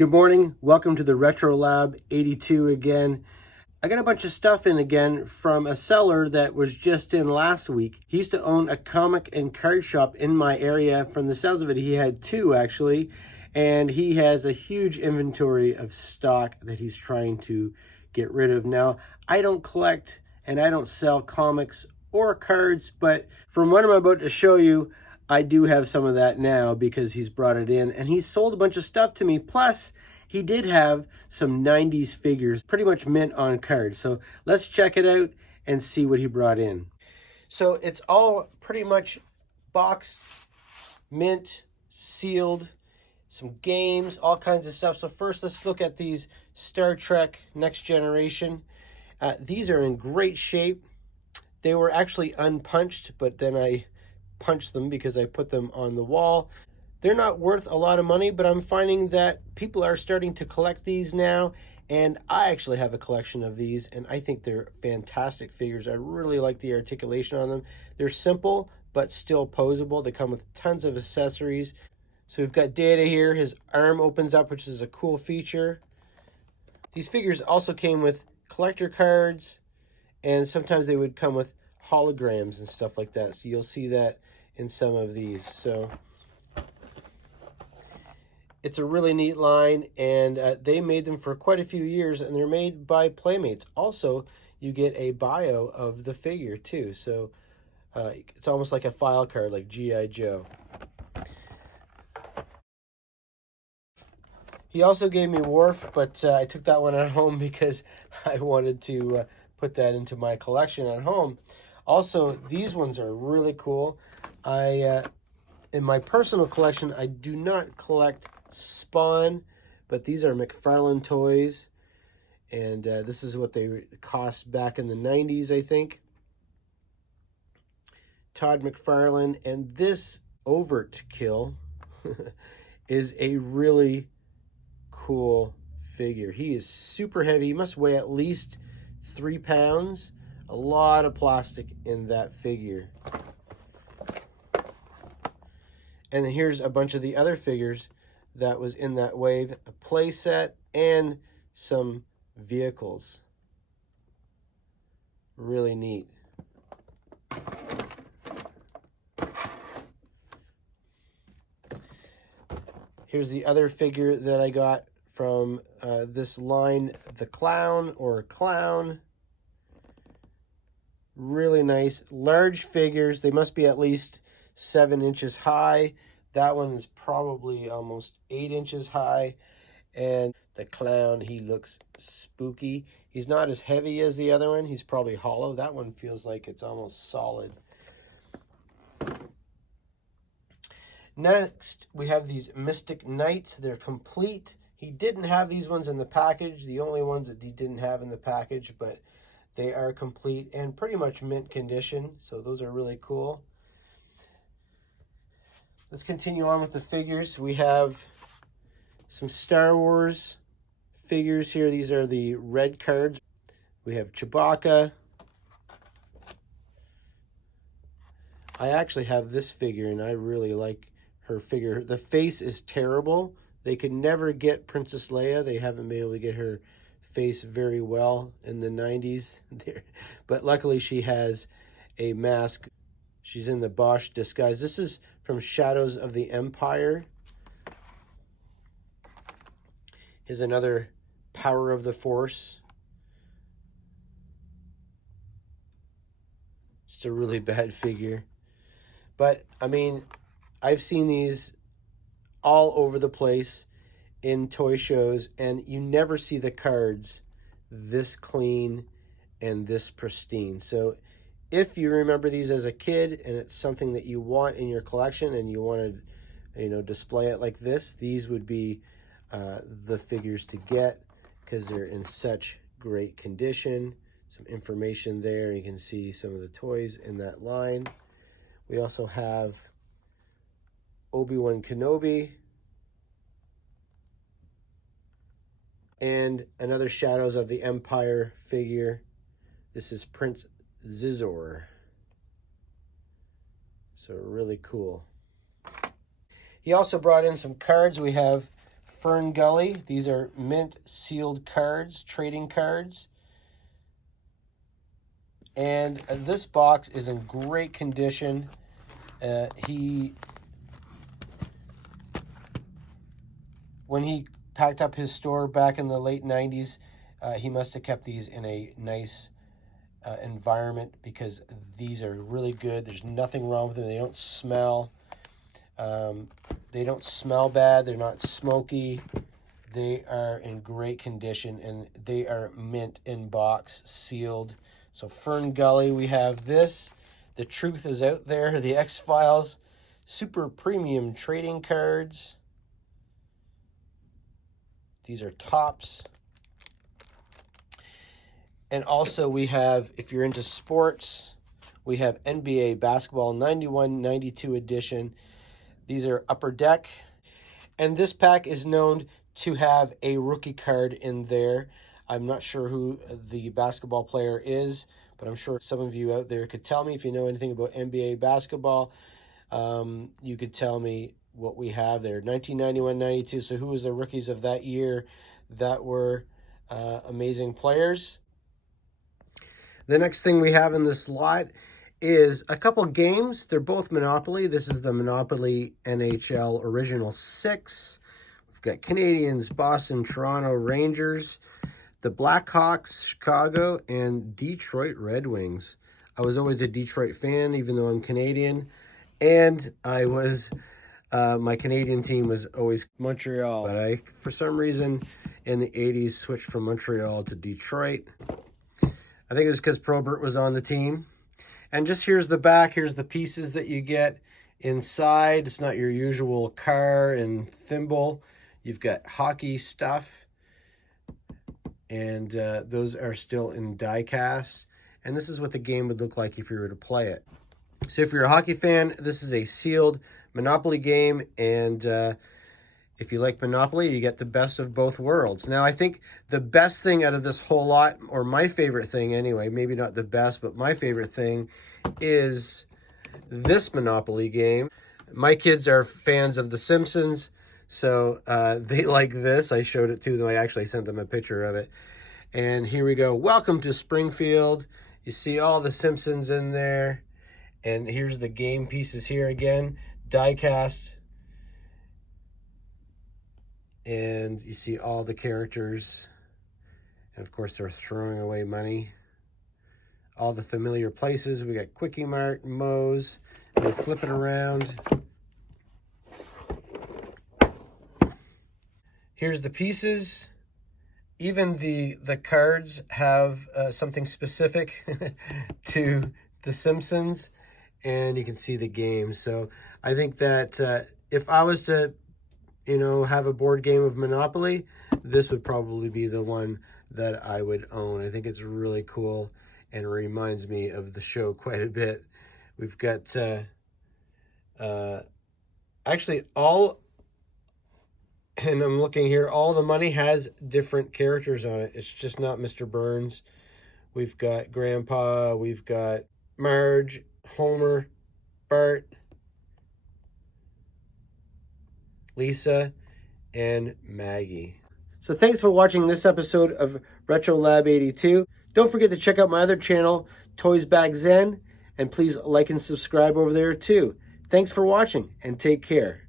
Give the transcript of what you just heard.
Good morning. Welcome to the Retro Lab 82 again. I got a bunch of stuff in again from a seller that was just in last week. He used to own a comic and card shop in my area. From the sounds of it, he had two actually, and he has a huge inventory of stock that he's trying to get rid of. Now, I don't collect and I don't sell comics or cards, but from what I'm about to show you, I do have some of that now because he's brought it in and he's sold a bunch of stuff to me. Plus, he did have some 90s figures, pretty much mint on cards. So let's check it out and see what he brought in. So it's all pretty much boxed, mint, sealed, some games, all kinds of stuff. So first, let's look at these Star Trek Next Generation. These are in great shape. They were actually unpunched, but then I punched them because I put them on the wall. They're not worth a lot of money, but I'm finding that people are starting to collect these now, and I actually have a collection of these, and I think they're fantastic figures. I really like the articulation on them. They're simple, but still posable. They come with tons of accessories. So we've got Data here. His arm opens up, which is a cool feature. These figures also came with collector cards, and sometimes they would come with holograms and stuff like that. So you'll see that in some of these. So it's a really neat line, and they made them for quite a few years, and they're made by Playmates. Also, you get a bio of the figure too. So it's almost like a file card, like G.I. Joe. He also gave me Worf, but I took that one at home because I wanted to put that into my collection at home. Also, these ones are really cool. In my personal collection, I do not collect Spawn, but these are McFarlane toys, and this is what they cost back in the 90s, I think. Todd McFarlane, and this Overt Kill is a really cool figure. He is super heavy. He must weigh at least 3 pounds. A lot of plastic in that figure. And here's a bunch of the other figures that was in that wave. A play set and some vehicles. Really neat. Here's the other figure that I got from this line, the Clown or Clown. Really nice. Large figures. They must be at least 7 inches high. That one is probably almost 8 inches high. And the Clown, he looks spooky. He's not as heavy as the other one. He's probably hollow. That one feels like it's almost solid. Next, we have these Mystic Knights. They're complete. He didn't have these ones in the package. The only ones that he didn't have in the package, but they are complete and pretty much mint condition. So those are really cool. Let's continue on with the figures. We have some Star Wars figures here. These are the red cards. We have Chewbacca. I actually have this figure, and I really like her figure. The face is terrible. They could never get Princess Leia. They haven't been able to get her face very well in the 90s. But luckily she has a mask. She's in the Bosch disguise. This is from Shadows of the Empire. Here's another Power of the Force. It's a really bad figure. But, I mean, I've seen these all over the place in toy shows, and you never see the cards this clean and this pristine. So if you remember these as a kid and it's something that you want in your collection and you want to, display it like this, these would be the figures to get because they're in such great condition. Some information there. You can see some of the toys in that line. We also have Obi-Wan Kenobi and another Shadows of the Empire figure. This is Prince Zizor. So really cool. He also brought in some cards. We have Fern Gully. These are mint sealed cards, trading cards. And this box is in great condition. When he packed up his store back in the late 90s, he must have kept these in a nice environment, because these are really good. There's nothing wrong with them. They don't smell. They don't smell bad. They're not smoky. They are in great condition, and they are mint in box, sealed. So Fern Gully, we have this. The Truth Is Out There, the X-Files, super premium trading cards. These are tops. And also we have, if you're into sports, we have NBA basketball 91-92 edition. These are Upper Deck. And this pack is known to have a rookie card in there. I'm not sure who the basketball player is, but I'm sure some of you out there could tell me if you know anything about NBA basketball. You could tell me what we have there. 1991-92. So who was the rookies of that year that were amazing players? The next thing we have in this lot is a couple games. They're both Monopoly. This is the Monopoly NHL Original 6. We've got Canadiens, Boston, Toronto, Rangers, the Blackhawks, Chicago, and Detroit Red Wings. I was always a Detroit fan, even though I'm Canadian. And I was, my Canadian team was always Montreal. But I, for some reason, in the 80s, switched from Montreal to Detroit. I think it was because Probert was on the team. And just here's the back. Here's the pieces that you get inside. It's not your usual car and thimble. You've got hockey stuff. And those are still in die cast. And this is what the game would look like if you were to play it. So if you're a hockey fan, this is a sealed Monopoly game. And if you like Monopoly, you get the best of both worlds. Now, I think the best thing out of this whole lot, or my favorite thing anyway, maybe not the best, but my favorite thing is this Monopoly game. My kids are fans of The Simpsons, so they like this. I showed it to them. I actually sent them a picture of it. And here we go. Welcome to Springfield. You see all the Simpsons in there. And here's the game pieces here again. Die cast. And you see all the characters. And of course, they're throwing away money. All the familiar places. We got Quickie Mart, Moe's. And we flip it around. Here's the pieces. Even the cards have something specific to The Simpsons. And you can see the game. So I think that if I was to, have a board game of Monopoly, this would probably be the one that I would own. I think it's really cool and it reminds me of the show quite a bit. We've got actually all, and I'm looking here, all the money has different characters on it. It's just not Mr. Burns. We've got Grandpa, we've got Marge, Homer, Bart, Lisa, and Maggie. So thanks for watching this episode of Retro Lab 82. Don't forget to check out my other channel, Toys Back Zen, and please like and subscribe over there too. Thanks for watching, and take care.